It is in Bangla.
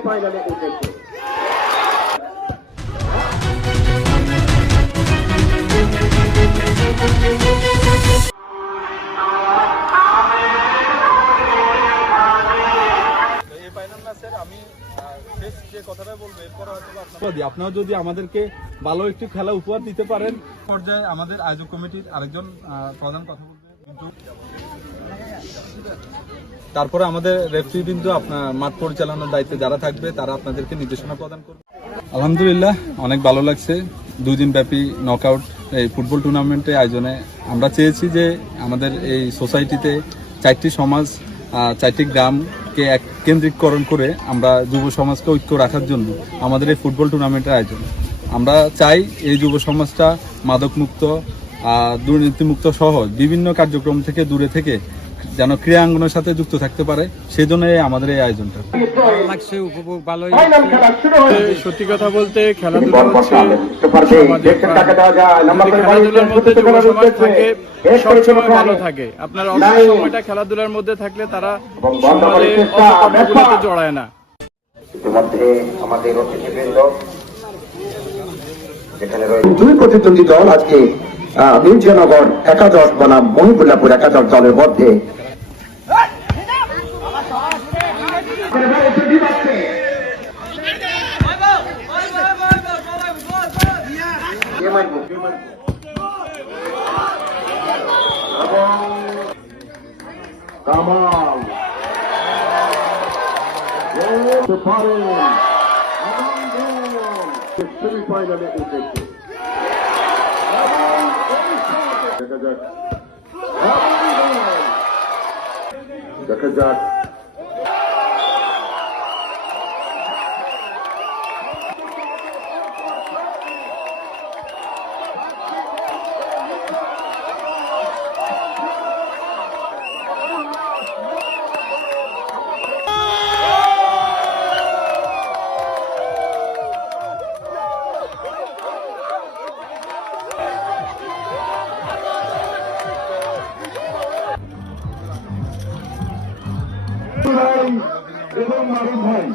সেমিফাইনালে উঠেছে আপনারা যদি আমাদেরকে ভালো একটু খেলা উপহার দিতে পারেন, পর্যায়ে আমাদের আয়োজক কমিটির আরেকজন প্রধান কথা বলবে। তারপরে আমাদের রেফারি বিন্দু আপনার মাঠ পরিচালনার দায়িত্বে যারা থাকবে, তারা আপনাদেরকে নির্দেশনা প্রদান করবে। আলহামদুলিল্লাহ, অনেক ভালো লাগছে। দুই দিন ব্যাপী নকআউট এই ফুটবল টুর্নামেন্টে আয়োজনে। আমরা চেয়েছি যে আমাদের এই সোসাইটিতে চারটি সমাজ চারটি গ্রামকে এক কেন্দ্রিককরণ করে আমরা যুব সমাজকে ঐক্য রাখার জন্য আমাদের এই ফুটবল টুর্নামেন্টের আয়োজন। আমরা চাই এই যুব সমাজটা মাদকমুক্ত দুর্নীতিমুক্ত সহ বিভিন্ন কার্যক্রম থেকে দূরে থেকে যেন ক্রীড়াঙ্গনের সাথে যুক্ত থাকতে পারে সেই জন্য আমাদের এই আয়োজনটা। লাগছে উপভোগ ভালোই। ফাইনাল খেলা শুরু হয়েছে। সত্যি কথা বলতে খেলাধুলা হচ্ছে খেলাধুলার মধ্যে যুব সমাজ থাকে সবসময় ভালো থাকে। আপনার অবসর সময়টা খেলাধুলার মধ্যে থাকলে তারা সমাজে অপকর্মগুলোতে জড়ায় না। ইতিমধ্যে আমাদের অতিথিবৃন্দ যেখানে রয়েছে। দুই প্রতিদ্বন্দ্বী দল আজকে আহ, একাদশ বনাম মহিবুল্লাপুর একাদশ দলের মধ্যে। কামাল সেমিফাইনালে উঠেছে। দেখা যাক। দেখা যাক। ভাই এবং মারুফ ভাই